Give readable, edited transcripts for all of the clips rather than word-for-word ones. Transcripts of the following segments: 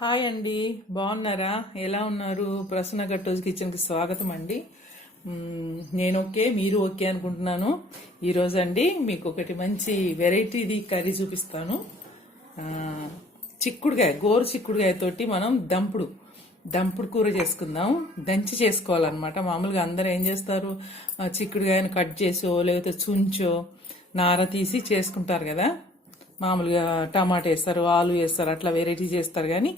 Hi అండి, బాగున్నారా? ఎలా ఉన్నారు? ప్రసన్న గట్టోజ్ కిచెన్కి స్వాగతం అండి. నేను ఓకే, మీరు ఓకే అనుకుంటున్నాను. ఈరోజు అండి మీకు ఒకటి మంచి వెరైటీది కర్రీ చూపిస్తాను. ఆ, చిక్కుడుగాయ, గోరు చిక్కుడుగాయ తోటి మనం దంపుడు కూర చేసుకుందాం. దంచి చేసుకోవాలన్నమాట. మామూలుగా అందరూ ఏం చేస్తారు, చిక్కుడుగాయను కట్ చేసో లేకపోతే చుంచో నార తీసి చేసుకుంటారు కదా. మామూలుగా టమాటా వేస్తారు, ఆలు వేస్తారు, అట్లా వెరైటీ చేస్తారు. కానీ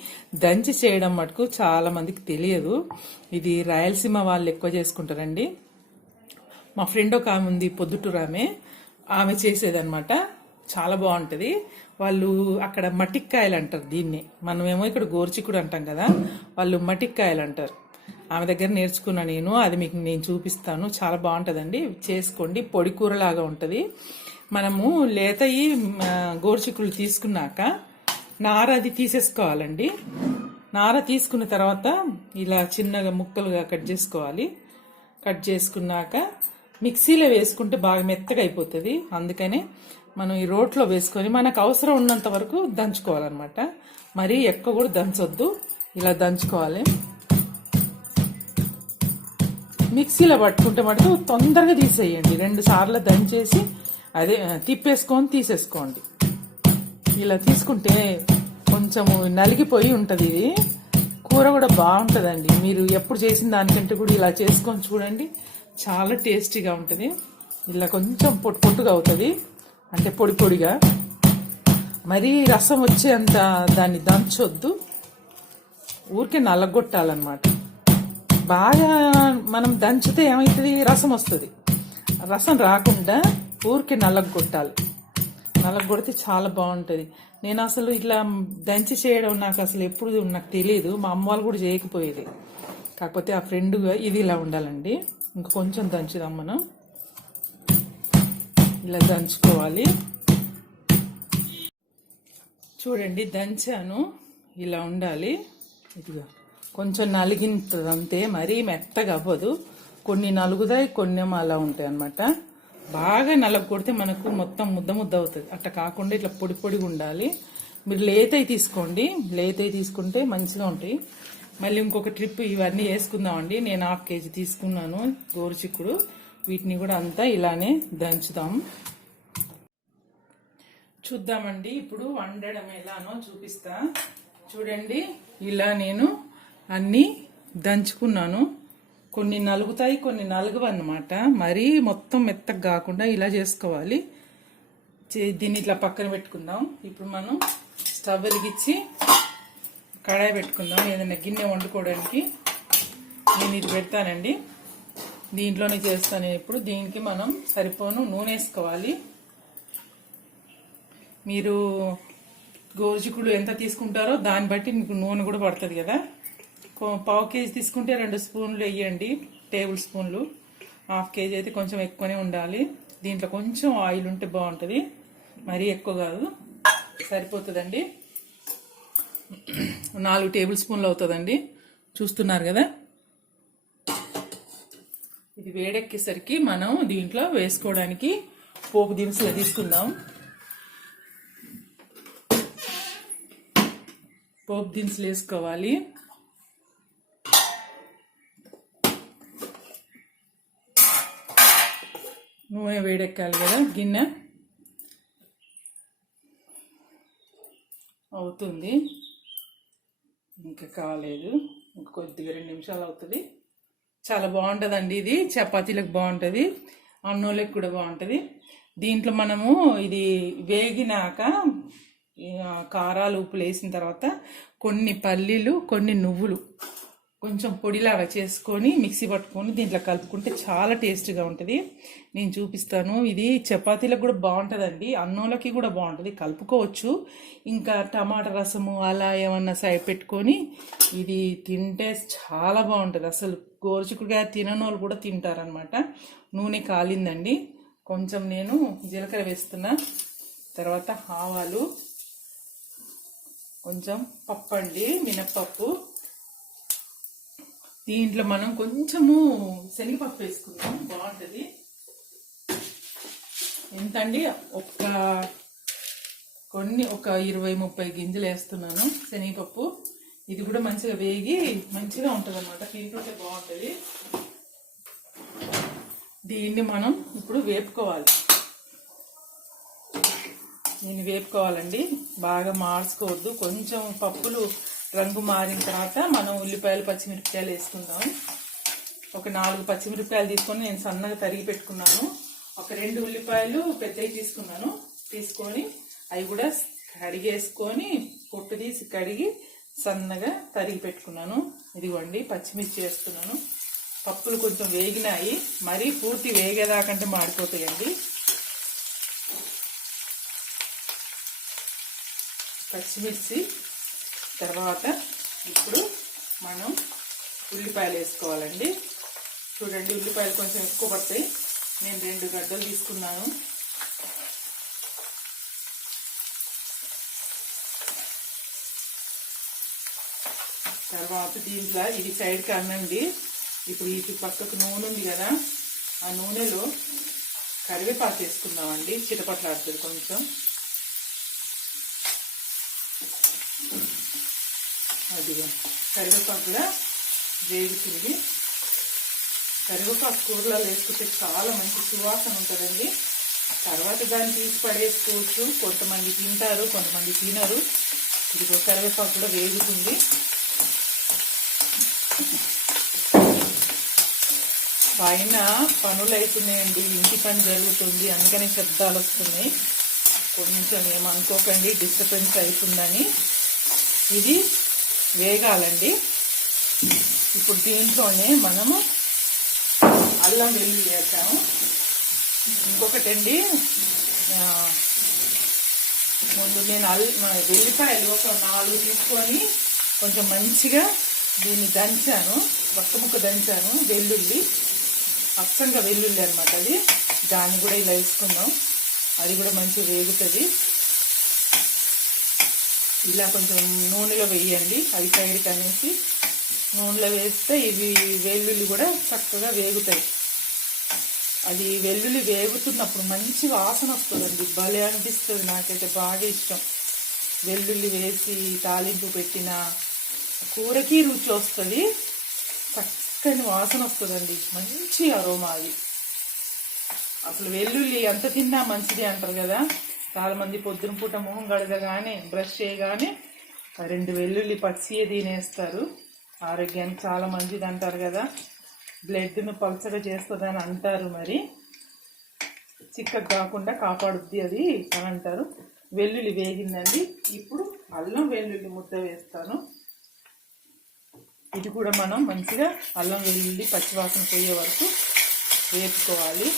దంచి చేయడం మటుకు చాలా మందికి తెలియదు. ఇది రాయలసీమ వాళ్ళు ఎక్కువ చేసుకుంటారండి. మా ఫ్రెండ్ ఒక ఆమె ఉంది, పొద్దుటూరు ఆమె చేసేదన్నమాట. చాలా బాగుంటుంది. వాళ్ళు అక్కడ మటిక్కాయలు అంటారు దీన్ని, మనమేమో ఇక్కడ గోరుచిక్కుడు అంటాం కదా, వాళ్ళు మటిక్కాయలు అంటారు. ఆమె దగ్గర నేర్చుకున్నా నేను. అది మీకు నేను చూపిస్తాను. చాలా బాగుంటుందండి, చేసుకోండి. పొడి కూరలాగా ఉంటుంది. మనము లేతయి గోరుచిక్కులు తీసుకున్నాక నార అది తీసేసుకోవాలండి. నార తీసుకున్న తర్వాత ఇలా చిన్నగా ముక్కలుగా కట్ చేసుకోవాలి. కట్ చేసుకున్నాక మిక్సీలో వేసుకుంటే బాగా మెత్తగా అయిపోతుంది. అందుకనే మనం ఈ రోట్లో వేసుకొని మనకు అవసరం ఉన్నంత వరకు దంచుకోవాలన్నమాట. మరీ ఎక్కువ కూడా దంచొద్దు, ఇలా దంచుకోవాలి. మిక్సీలో పట్టుకుంటే మటుకు తొందరగా తీసేయండి. 2 సార్లు దంచేసి అదే తిప్పేసుకొని తీసేసుకోండి. ఇలా తీసుకుంటే కొంచెము నలిగిపోయి ఉంటుంది. ఇది కూర కూడా బాగుంటుందండి. మీరు ఎప్పుడు చేసిన దానికంటే కూడా ఇలా చేసుకొని చూడండి, చాలా టేస్టీగా ఉంటుంది. ఇలా కొంచెం పొట్టుగా అవుతుంది, అంటే పొడి పొడిగా. మరీ రసం వచ్చేంత దాన్ని దంచొద్దు, ఊరికే నల్లగొట్టాలన్నమాట. బాగా మనం దంచితే ఏమవుతుంది, రసం వస్తుంది. రసం రాకుండా ఊరికే నల్లగొట్టాలి. నల్లగొడితే చాలా బాగుంటుంది. నేను అసలు ఇట్లా దంచి చేయడం నాకు అసలు ఎప్పుడు నాకు తెలియదు. మా అమ్మ వాళ్ళు కూడా చేయకపోయేది. కాకపోతే ఆ ఫ్రెండ్గా ఇది ఇలా ఉండాలండి. ఇంక కొంచెం దంచుదాం మనం. ఇలా దంచుకోవాలి. చూడండి, దంచాను. ఇలా ఉండాలి. ఇదిగా కొంచెం నలిగింటుంది అంతే, మరీ మెత్తగా అవ్వదు. కొన్ని నలుగుతాయి, కొన్ని అలా ఉంటాయి అన్నమాట. బాగా నలగొడితే మనకు మొత్తం ముద్ద అవుతుంది. అట్లా కాకుండా ఇట్లా పొడి పొడిగా ఉండాలి. మీరు లేతయి తీసుకోండి, లేతయి తీసుకుంటే మంచిగా ఉంటాయి. మళ్ళీ ఇంకొక ట్రిప్ ఇవన్నీ వేసుకుందామండి. నేను 1/2 kg తీసుకున్నాను గోరుచిక్కుడు. వీటిని కూడా అంతా ఇలానే దంచుదాం. చూద్దామండి ఇప్పుడు వండడం ఎలానో చూపిస్తా. చూడండి, ఇలా నేను అన్నీ దంచుకున్నాను. కొన్ని నలుగుతాయి, కొన్ని నలుగవు అన్నమాట. మరీ మొత్తం మెత్తగా కాకుండా ఇలా చేసుకోవాలి. దీన్ని ఇట్లా పక్కన పెట్టుకుందాం. ఇప్పుడు మనం స్టవ్ వెలిగించి కడాయి పెట్టుకుందాం. ఏదైనా గిన్నె వండుకోవడానికి నేను ఇది పెడతానండి. దీంట్లోనే చేస్తాను ఇప్పుడు. దీనికి మనం సరిపోను నూనె వేసుకోవాలి. మీరు గోరుచిక్కుడు ఎంత తీసుకుంటారో దాన్ని బట్టి మీకు నూనె కూడా పడుతుంది కదా. 1/4 kg తీసుకుంటే 2 స్పూన్లు వేయండి, టేబుల్ స్పూన్లు. 1/2 kg అయితే కొంచెం ఎక్కువనే ఉండాలి. దీంట్లో కొంచెం ఆయిల్ ఉంటే బాగుంటుంది, మరీ ఎక్కువ కాదు, సరిపోతుందండి. 4 టేబుల్ స్పూన్లు అవుతుందండి. చూస్తున్నారు కదా. ఇది వేడెక్కేసరికి మనం దీంట్లో వేసుకోవడానికి పోపు దినుసులు తీసుకుందాం. పోపు దినుసులు వేసుకోవాలి. నూనె వేడెక్కాలి కదా. గిన్నె అవుతుంది, ఇంకా కాలేదు. కొద్దిగా 2 నిమిషాలు అవుతుంది. చాలా బాగుంటుందండి. ఇది చపాతీలకు బాగుంటుంది, అన్నంలకు కూడా బాగుంటుంది. దీంట్లో మనము ఇది వేగినాక కారాలు ఉప్పులు వేసిన తర్వాత కొన్ని పల్లీలు, కొన్ని నువ్వులు కొంచెం పొడిలాగా చేసుకొని మిక్సీ పట్టుకొని దీంట్లో కలుపుకుంటే చాలా టేస్ట్గా ఉంటుంది. నేను చూపిస్తాను. ఇది చపాతీలకు కూడా బాగుంటుందండి, అన్నంలోకి కూడా బాగుంటుంది, కలుపుకోవచ్చు. ఇంకా టమాటా రసము అలా ఏమన్నా సైడ్ పెట్టుకొని ఇది తింటే చాలా బాగుంటుంది. అసలు గోరుచిక్కుడుకాయ తిననోళ్ళు కూడా తింటారనమాట. నూనె కాలిందండి. కొంచెం నేను జీలకర్ర వేస్తున్నా. తర్వాత ఆవాలు, కొంచెం పప్పు అండి, మినప్పప్పు. దీంట్లో మనం కొంచెము శనగపప్పు వేసుకుందాం, బాగుంటుంది. ఎంతండి, ఒక 20-30 గింజలు వేస్తున్నాను శనగపప్పు. ఇది కూడా మంచిగా వేగి మంచిగా ఉంటుంది అన్నమాట, తింటుంటే బాగుంటుంది. దీన్ని మనం ఇప్పుడు వేపుకోవాలి. దీన్ని వేపుకోవాలండి, బాగా మార్చుకోవద్దు. కొంచెం పప్పులు రంగు మారిన తర్వాత మనం ఉల్లిపాయలు పచ్చిమిరపకాయలు వేసుకుందాం. ఒక 4 పచ్చిమిరపకాయలు తీసుకొని నేను సన్నగా తరిగి పెట్టుకున్నాను. ఒక 2 ఉల్లిపాయలు పెద్దవి తీసుకొని అవి కూడా కడిగేసుకొని పొట్టు తీసి కడిగి సన్నగా తరిగి పెట్టుకున్నాను. ఇదిగోండి పచ్చిమిర్చి వేస్తున్నాను. పప్పులు కొంచెం వేగినాయి, మరీ పూర్తి వేగేదాకంటే మాడిపోతాయండి. పచ్చిమిర్చి తర్వాత ఇప్పుడు మనం ఉల్లిపాయలు వేసుకోవాలండి. చూడండి, ఉల్లిపాయలు కొంచెం ఎక్కువ పడతాయి. నేను 2 గడ్డలు తీసుకున్నాను. తర్వాత దీంట్లో ఇది సైడ్కి అన్నండి. ఇప్పుడు ఇటు పక్కకు నూనె ఉంది కదా, ఆ నూనెలో కరివేపాకు వేసుకుందామండి. చిటపట్లాడుతుంది కొంచెం. అదిగా కరివేపాకు కూడా వేగుతుంది. కరివేపాకు కూరలో వేసుకుంటే చాలా మంచి సువాసన ఉంటుందండి. తర్వాత దాన్ని తీసి పడేసుకోవచ్చు. కొంతమంది తింటారు, కొంతమంది తినరు. ఇదిగో కరివేపాకు కూడా వేగుతుంది. పైన పనులు అవుతున్నాయండి, ఇంటి పని జరుగుతుంది, అందుకని శబ్దాలు వస్తున్నాయి. కొంచెం ఏమనుకోకండి, డిస్టర్బెన్స్ అవుతుందని. ఇది వేగాలండి. ఇప్పుడు దీంట్లోనే మనము అల్లం వెల్లుల్లి వేద్దాము. ఇంకొకటండి, ముందు నేను వెల్లిపాయలు ఒక 4 తీసుకొని కొంచెం మంచిగా దీన్ని దంచాను, ముక్క దంచాను. వెల్లుల్లి అచ్చంగా వెల్లుల్లి అనమాట అది. దాన్ని కూడా ఇలా వేసుకుందాం, అది కూడా మంచిగా వేగుతుంది. ఇలా కొంచెం నూనెలో వేయండి, అవి సైడ్కి అనేసి నూనెలో వేస్తే ఇవి వెల్లుల్లి కూడా చక్కగా వేగుతాయి. అది వెల్లుల్లి వేగుతున్నప్పుడు మంచి వాసన వస్తుందండి, భలే అనిపిస్తుంది. నాకైతే బాగా ఇష్టం. వెల్లుల్లి వేసి తాలింపు పెట్టిన కూరకి రుచి వస్తుంది, చక్కని వాసన వస్తుందండి, మంచి అరోమా అది. అసలు వెల్లుల్లి ఎంత తిన్నా మంచిది అంటారు కదా. చాలా మంది పొద్దున పూట మొహం కడగగానే బ్రష్ చేయగానే 2 వెల్లుల్లి పచ్చియే తినేస్తారు. ఆరోగ్యానికి చాలా మంచిది అంటారు కదా, బ్లడ్ను పల్చగా చేస్తుంది అని అంటారు. మరి చిక్కగా కాకుండా కాపాడుద్ది అది అని అంటారు. వెల్లుల్లి వేగిందండి. ఇప్పుడు అల్లం వెల్లుల్లి ముద్ద వేస్తాను. ఇది కూడా మనం మంచిగా అల్లం వెల్లుల్లి పచ్చివాసన పోయే వరకు వేపుకోవాలి.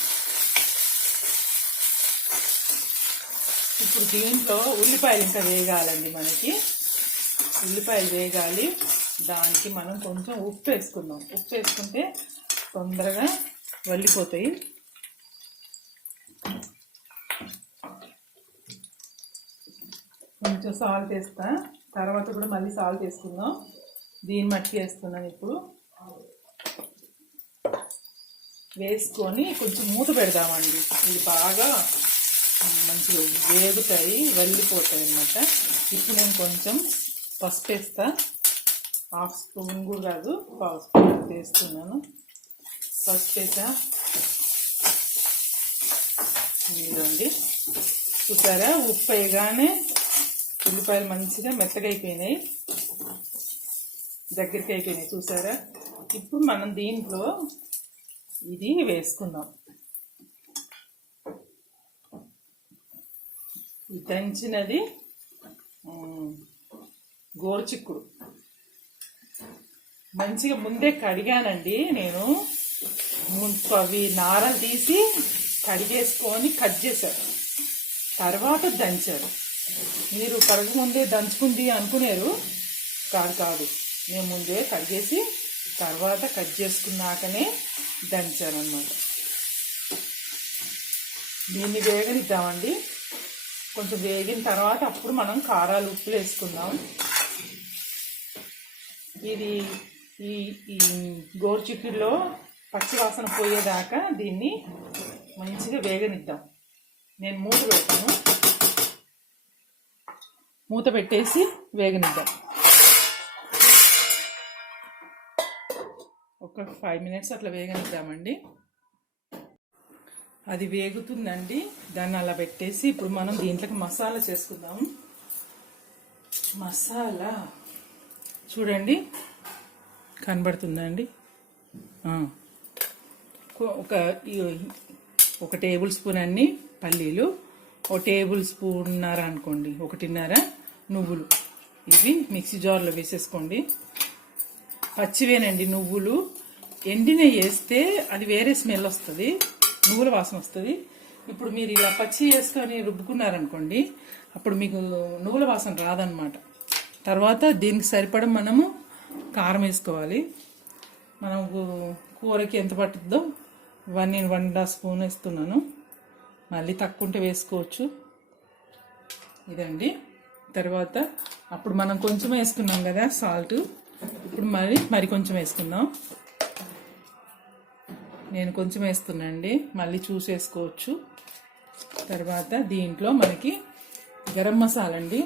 ఇప్పుడు దీంట్లో ఉల్లిపాయలు ఇంకా వేగాలండి. మనకి ఉల్లిపాయలు వేగాలి. దానికి మనం కొంచెం ఉప్పు వేసుకుందాం. ఉప్పు వేసుకుంటే తొందరగా వల్లిపోతాయి. కొంచెం సాల్ట్ వేస్తా, తర్వాత కూడా మళ్ళీ సాల్ట్ వేసుకుందాం. దీన్ని మట్టి వేస్తున్నాను. ఇప్పుడు వేసుకొని కొంచెం మూత పెడదామండి. ఇది బాగా మంచిగా వేగుతాయి, వల్లిపోతాయి అన్నమాట. ఇప్పుడు నేను కొంచెం పసుపు వేస్తా. 1/2 స్పూన్ కూడా కాదు, 1/2 స్పూన్ వేస్తున్నాను. పసుపు వేసా. ఇదండి చూసారా, ఉప్పు వేయగానే ఉల్లిపాయలు మంచిగా మెత్తగా అయిపోయినాయి, దగ్గరికి అయిపోయినాయి చూసారా. ఇప్పుడు మనం దీంట్లో ఇది వేసుకుందాం. దంచినది గోరుచిక్కుడు మంచిగా ముందే కడిగానండి నేను. అవి నారలు తీసి కడిగేసుకొని కట్ చేశారు, తర్వాత దంచారు. మీరు కడుగు ముందే దంచుకుంది అనుకునేరు, కాదు. నేను ముందే కడిగేసి తర్వాత కట్ చేసుకున్నాకనే దంచాను అన్నమాట. దీన్ని వేగనిద్దామండి. కొంచెం వేగిన తర్వాత అప్పుడు మనం కారాలు ఉప్పులు వేసుకుందాం. ఇది ఈ గోరుచిక్కుడులో పచ్చివాసన పోయేదాకా దీన్ని మంచిగా వేగనిద్దాం. నేను మూత పెట్టేసి వేగనిద్దాం. ఒక 5 మినిట్స్ అట్లా వేగనిద్దామండి. అది వేగుతుందండి. దాన్ని అలా పెట్టేసి ఇప్పుడు మనం దీంట్లోకి మసాలా చేసుకుందాం. మసాలా చూడండి, కనబడుతుందండి. ఒక టేబుల్ స్పూన్ అన్ని పల్లీలు, ఒక టేబుల్ స్పూన్నర అనుకోండి, 1.5 నువ్వులు. ఇవి మిక్సీ జార్లో వేసేసుకోండి. పచ్చివేనండి నువ్వులు. ఎండినవి వేస్తే అది వేరే స్మెల్ వస్తుంది, నువ్వుల వాసన వస్తుంది. ఇప్పుడు మీరు ఇలా పచ్చి వేసుకొని రుబ్బుకున్నారనుకోండి, అప్పుడు మీకు నువ్వుల వాసన రాదనమాట. తర్వాత దీనికి సరిపడా మనము కారం వేసుకోవాలి. మనకు కూరకి ఎంత పట్టుద్దో 1.5 స్పూన్ వేస్తున్నాను. మళ్ళీ తక్కువ ఉంటే వేసుకోవచ్చు. ఇదండి. తర్వాత అప్పుడు మనం కొంచెం వేసుకున్నాం కదా సాల్ట్, ఇప్పుడు మరి కొంచెం వేసుకుందాం. నేను కొంచెం వేస్తున్నానండి, మళ్ళీ చూసేసుకోవచ్చు. తర్వాత దీంట్లో మనకి గరం మసాలా అండి.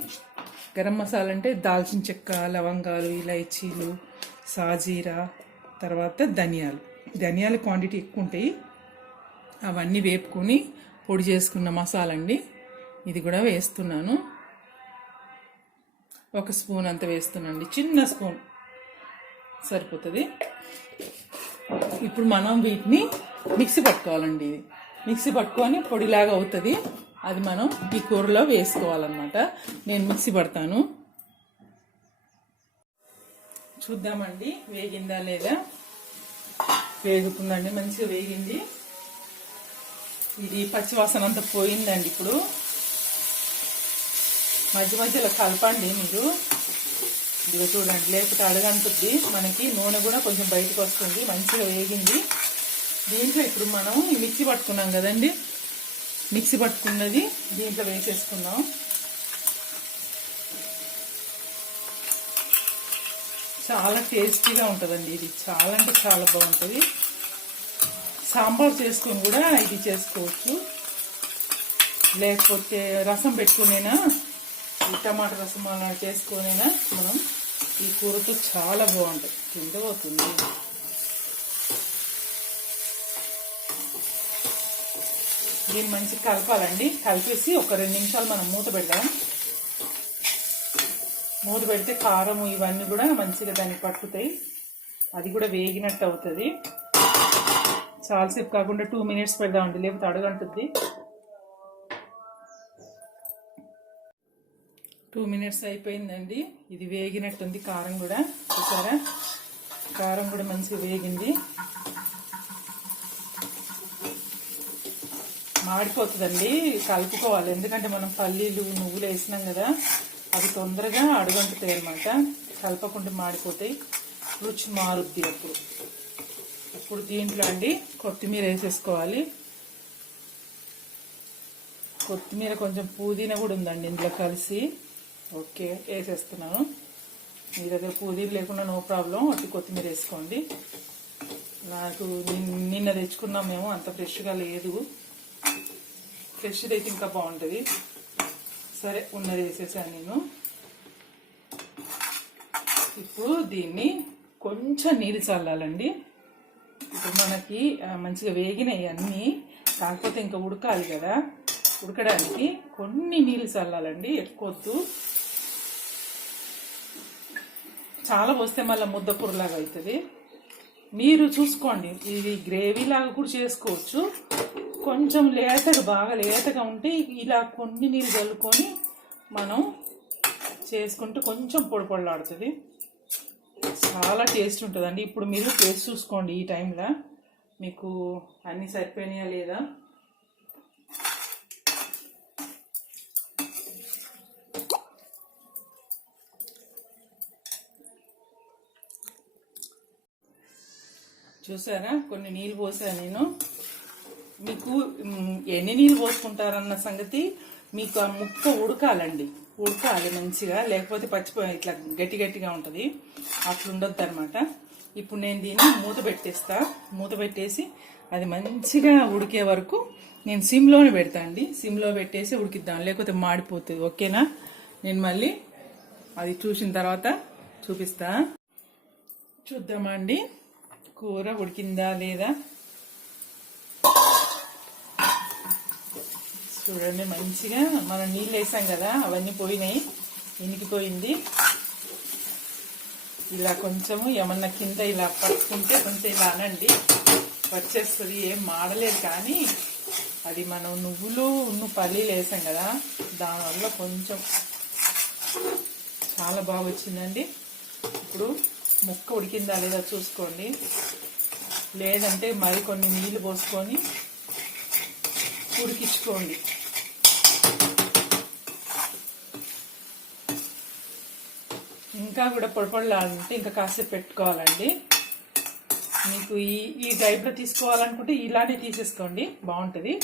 గరం మసాలా అంటే దాల్చిన చెక్క, లవంగాలు, ఇలైచీలు, సాజీరా, తర్వాత ధనియాల క్వాంటిటీ ఎక్కువ ఉంటాయి. అవన్నీ వేపుకొని పొడి చేసుకున్న మసాలా అండి. ఇది కూడా వేస్తున్నాను. 1 స్పూన్ అంత వేస్తున్నాండి, చిన్న స్పూన్ సరిపోతుంది. ఇప్పుడు మనం వీటిని మిక్సీ పట్టుకోవాలండి. ఇది మిక్సీ పట్టుకొని పొడిలాగా అవుతుంది. అది మనం ఈ కూరలో వేసుకోవాలన్నమాట. నేను మిక్సీ పడతాను. చూద్దామండి వేగిందా లేదా. వేగుతుందండి, మంచిగా వేగింది. ఇది పచ్చివాసన అంతా పోయిందండి. ఇప్పుడు మధ్య మధ్యలో కలపండి మీరు. ఇదిగో చూడండి, లేకపోతే అడగంటుంది. మనకి నూనె కూడా కొంచెం బయటకు వస్తుంది. మంచిగా వేగింది. దీంట్లో ఇప్పుడు మనం ఈ మిక్సీ పట్టుకున్నాం కదండి, మిక్సీ పట్టుకున్నది దీంట్లో వేసేసుకుందాం. చాలా టేస్టీగా ఉంటుందండి. ఇది చాలా అంటే చాలా బాగుంటుంది. సాంబార్ చేసుకొని కూడా ఇది చేసుకోవచ్చు, లేకపోతే రసం పెట్టుకునేనా, ఈ టమాటా రసం అలా చేసుకునేనా మనం ఈ కూరతో చాలా బాగుంటుంది. కింద పోతుంది. దీన్ని మంచిగా కలపాలండి. కలిపేసి ఒక 2 నిమిషాలు మనం మూత పెడదాం. మూత పెడితే కారం ఇవన్నీ కూడా మంచిగా దానికి పట్టుతాయి. అది కూడా వేగినట్టు అవుతుంది. చాలాసేపు కాకుండా 2 మినిట్స్ పెడదామండి, లేకపోతే అడుగంటుంది. 2 మినిట్స్ అయిపోయిందండి. ఇది వేగినట్టుంది. కారం కూడా చూసారా, కారం కూడా మంచిగా వేగింది. మాడిపోతుందండి, కలుపుకోవాలి. ఎందుకంటే మనం పల్లీలు నువ్వులు వేసినాం కదా, అవి తొందరగా అడుగంటుతాయి అన్నమాట. కలపకుండా మాడిపోతాయి, రుచి మారుద్ది. ఇప్పుడు దీంట్లో అండి కొత్తిమీర వేసేసుకోవాలి. కొత్తిమీర, కొంచెం పుదీనా కూడా ఉందండి ఇందులో కలిసి. ఓకే, వేసేస్తున్నాను. మీ దగ్గర పుదీనా లేకుండా నో ప్రాబ్లం, అట్టి కొత్తిమీర వేసుకోండి. నాకు నిన్న తెచ్చుకున్నాం మేము, అంత ఫ్రెష్గా లేదు. ఫ్రెష్ది అయితే ఇంకా బాగుంటుంది. సరే, ఉన్నది వేసేసాను నేను. ఇప్పుడు దీన్ని కొంచెం నీళ్ళు చల్లాలండి. ఇప్పుడు మనకి మంచిగా వేగినాయి అన్నీ, కాకపోతే ఇంకా ఉడకాలి కదా. ఉడకడానికి కొన్ని నీళ్ళు చల్లాలండి, ఎక్కువద్దు. చాలా పోస్తే మళ్ళీ ముద్ద కూరలాగా అవుతుంది. మీరు చూసుకోండి, ఇది గ్రేవీ లాగా కూడా చేసుకోవచ్చు. కొంచెం లేతగా, బాగా లేతగా ఉంటే ఇలా కొన్ని నీళ్ళు చల్లుకొని మనం చేసుకుంటే కొంచెం పొడి పొడిలాడుతుంది. చాలా టేస్ట్ ఉంటుందండి. ఇప్పుడు మీరు టేస్ట్ చూసుకోండి ఈ టైంలో, మీకు అన్నీ సరిపోయినాయా లేదా. చూసారా, కొన్ని నీళ్ళు పోసాను నేను. మీకు ఎన్ని నీళ్ళు పోసుకుంటారన్న సంగతి, మీకు ఆ ముక్క ఉడకాలండి, ఉడకాలి మంచిగా, లేకపోతే పచ్చిపోయి ఇట్లా గట్టి గట్టిగా ఉంటుంది. అట్లా ఉండొద్దు అనమాట. ఇప్పుడు నేను దీన్ని మూత పెట్టేస్తా. మూత పెట్టేసి అది మంచిగా ఉడికే వరకు నేను సిమ్లోనే పెడతా అండి. సిమ్లో పెట్టేసి ఉడికిద్దాం, లేకపోతే మాడిపోతుంది. ఓకేనా? నేను మళ్ళీ అది చూసిన తర్వాత చూపిస్తా. చూద్దామా అండి. కూర ఉడికిందా లేదా చూడండి. మంచిగా మనం నీళ్ళు వేసాం కదా, అవన్నీ పోయినాయి, ఇనికిపోయింది. ఇలా కొంచెము ఏమన్నా కింద ఇలా పట్టుకుంటే కొంచెం ఇలా అనండి, వచ్చేస్తుంది. ఏం మాడలేదు, కానీ అది మనం నువ్వులు పల్లీలు వేసాం కదా, దానివల్ల కొంచెం చాలా బాగా వచ్చిందండి. ఇప్పుడు ముక్క ఉడికిందా లేదా చూసుకోండి, లేదంటే మరి కొన్ని నీళ్ళు పోసుకొని ఉడికించుకోండి. ఇంకా కూడా పొడిపొడలాడంటే ఇంకా కాసేపు పెట్టుకోవాలండి. మీకు ఈ టైప్లో తీసుకోవాలనుకుంటే ఇలానే తీసేసుకోండి, బాగుంటుంది.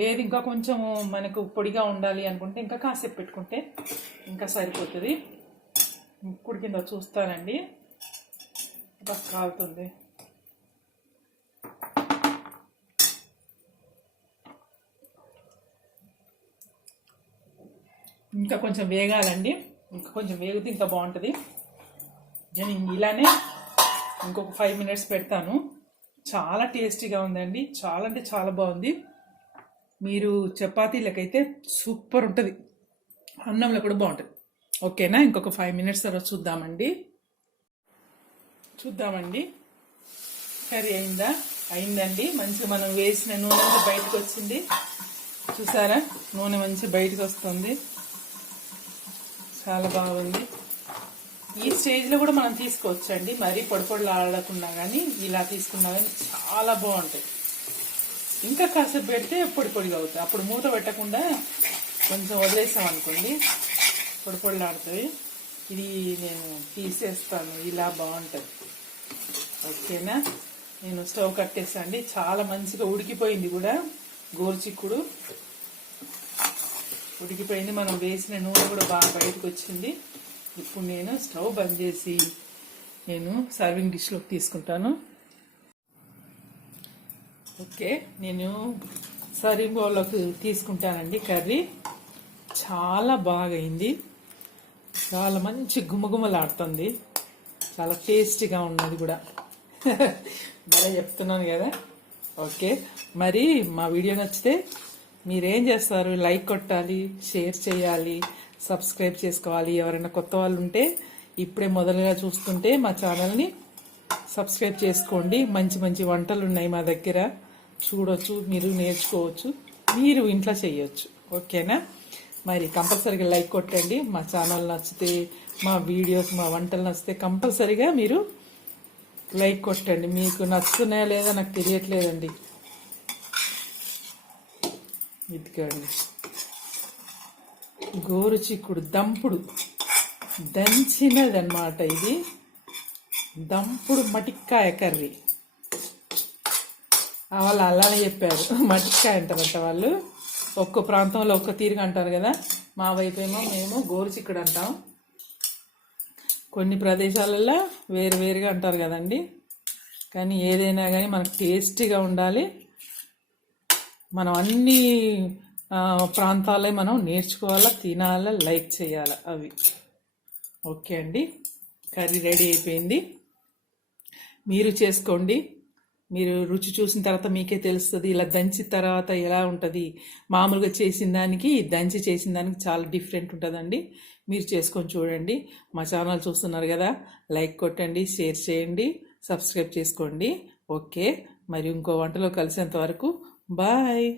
లేదు ఇంకా కొంచెం మనకు పొడిగా ఉండాలి అనుకుంటే ఇంకా కాసేపు పెట్టుకుంటే ఇంకా సరిపోతుంది. ముక్కుడు కింద చూస్తానండి, బస్ కాలుతుంది. ఇంకా కొంచెం వేగాలండి, ఇంకా కొంచెం వేగితే ఇంకా బాగుంటుంది. నేను ఇలానే ఇంకొక 5 minutes పెడతాను. చాలా టేస్టీగా ఉందండి, చాలా అంటే చాలా బాగుంది. మీరు చపాతీలకైతే సూపర్ ఉంటుంది, అన్నంలో కూడా బాగుంటుంది. ఓకేనా, ఇంకొక 5 minutes తర్వాత చూద్దామండి. కర్రీ అయిందండి. మంచిగా మనం వేసిన నూనె బయటకు వచ్చింది, చూసారా? నూనె మంచి బయటకు వస్తుంది, చాలా బాగుంది. ఈ స్టేజ్లో కూడా మనం తీసుకోవచ్చండి, మరీ పొడిపొడిలు ఆడకుండా, కానీ ఇలా తీసుకున్నా కానీ చాలా బాగుంటాయి. ఇంకా కాసేపు పెడితే పొడిగా అవుతాయి. అప్పుడు మూత పెట్టకుండా కొంచెం వదిలేసాం అనుకోండి, పొడిలు ఆడుతుంది. ఇది నేను తీసేస్తాను, ఇలా బాగుంటుంది. ఓకేనా, నేను స్టవ్ కట్టేసండి. చాలా మంచిగా ఉడికిపోయింది కూడా, గోరుచిక్కుడు ఉడికిపోయింది. మనం వేసిన నూనె కూడా బాగా బయటకు వచ్చింది. ఇప్పుడు నేను స్టవ్ బంద్ చేసి నేను సర్వింగ్ డిష్లోకి తీసుకుంటాను. ఓకే, నేను సర్వింగ్ బౌల్లోకి తీసుకుంటానండి. కర్రీ చాలా బాగా అయింది, చాలా మంచి గుమగుమలాడుతుంది, చాలా టేస్టీగా ఉన్నది కూడా. బాగా చెప్తున్నాను కదా. ఓకే, మరి మా వీడియో నచ్చితే మీరేం చేస్తారు? లైక్ కొట్టాలి, షేర్ చేయాలి, సబ్స్క్రైబ్ చేసుకోవాలి. ఎవరైనా కొత్త వాళ్ళు ఉంటే, ఇప్పుడే మొదలుగా చూస్తుంటే మా ఛానల్ని సబ్స్క్రైబ్ చేసుకోండి. మంచి మంచి వంటలు ఉన్నాయి మా దగ్గర, చూడొచ్చు, మీరు నేర్చుకోవచ్చు, మీరు ఇంట్లో చేయొచ్చు. ఓకేనా, మరి కంపల్సరీగా లైక్ కొట్టండి. మా ఛానల్ నచ్చితే, మా వీడియోస్, మా వంటలు నచ్చితే కంపల్సరీగా మీరు లైక్ కొట్టండి. మీకు నచ్చుతున్నాయా లేదా నాకు తెలియట్లేదండి. ఇదిగోండి, గోరుచిక్కుడు దంపుడు దంచినదన్నమాట. ఇది దంపుడు మటిక్కాయ కర్రీ. వాళ్ళు అలానే చెప్పారు, మటిక్కాయ అంటారంట వాళ్ళు. ఒక్కో ప్రాంతంలో ఒక్క తీరుగా అంటారు కదా. మా వైపు ఏమో మేము గోరుచిక్కుడు అంటాం, కొన్ని ప్రదేశాలలో వేరుగా అంటారు కదండి. కానీ ఏదైనా కానీ మనకు టేస్టీగా ఉండాలి. మనం అన్ని ప్రాంతాలే మనం నేర్చుకోవాలా, తినాలా, లైక్ చేయాలా అవి. ఓకే అండి, కర్రీ రెడీ అయిపోయింది. మీరు చేసుకోండి, మీరు రుచి చూసిన తర్వాత మీకే తెలుస్తుంది. ఇలా దంచిన తర్వాత ఎలా ఉంటుంది, మామూలుగా చేసిన దానికి దంచి చేసిన దానికి చాలా డిఫరెంట్ ఉంటుందండి. మీరు చేసుకొని చూడండి. మా ఛానల్ చూస్తున్నారు కదా, లైక్ కొట్టండి, షేర్ చేయండి, సబ్స్క్రైబ్ చేసుకోండి. ఓకే, మరి ఇంకో వంటలో కలిసేంత వరకు బాయ్.